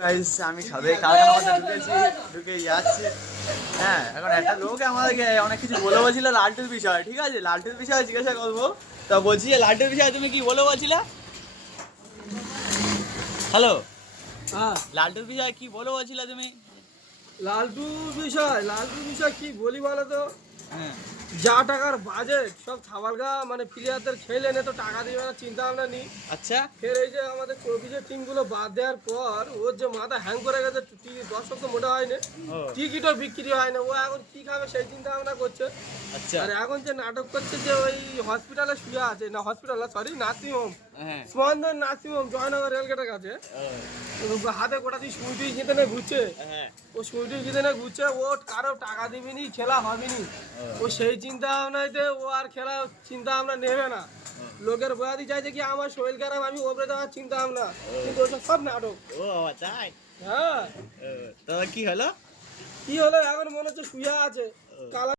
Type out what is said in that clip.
Guys আমি সবে কারখানার মধ্যে ঢুকেছি, ঢুকে যাচ্ছি। হ্যাঁ, এখন একটা লোক আমাদেরকে অনেক কিছু বলে বলছিল লালটুর বিষয়। ঠিক আছে, লালটুর বিষয়ে জিজ্ঞাসা করবো। তা বলছি যে লালটুর বিষয়ে তুমি কি বলে বলছিলে? হ্যালো, হ্যাঁ, লালটুর বিষয়ে কি বলে বলছিলে তুমি? লালটুর বিষয় কি বলি বলো তো? হ্যাঁ, যা টাকার বাজেট সব ছাবালগা, মানে প্লেয়ারদের খেলে নে তো টাকা দিবে না, চিন্তা ভাবনা নেই। আচ্ছা। ফের এই যে আমাদের চব্বিশের টিমগুলো বাদ দেওয়ার পর ওর যে মাথা হ্যাং করে গেছে, দর্শক তো মোটা হয় না, ও টিকিটও বিক্রি হয় না। ও এখন কি খাবে সেই চিন্তা ভাবনা করছে। আচ্ছা। আর এখন যে নাটক করছে যে ওই হসপিটালে শুয়ে আছে, না হসপিটাল সরি নার্সিং হোম, হ্যাঁ। স্পন্দন নার্সিং হোম জয়নগর রেলগেটের কাছে, হাতে গোটা দিয়ে সুইটি জিতে নিয়ে ঘুরছে। হ্যাঁ। ও সুইটি জিতে নিয়ে ঘুরছে, ও কারো টাকা দিবিনি, খেলা হবেনি। ও সেই চিন্তা ভাবনাতে ও আর খেলা চিন্তা ভাবনা নেবে না। লোকের বয়াদি চাইছে কি আমার শরীর খারাপ, আমি ওপরে দেওয়ার চিন্তা ভাবনা, কিন্তু ওসব সব নাটক। ও তাই? হ্যাঁ, তো কি হলো? কি হলো এখন মনে হচ্ছে শুয়ে আছে। কালা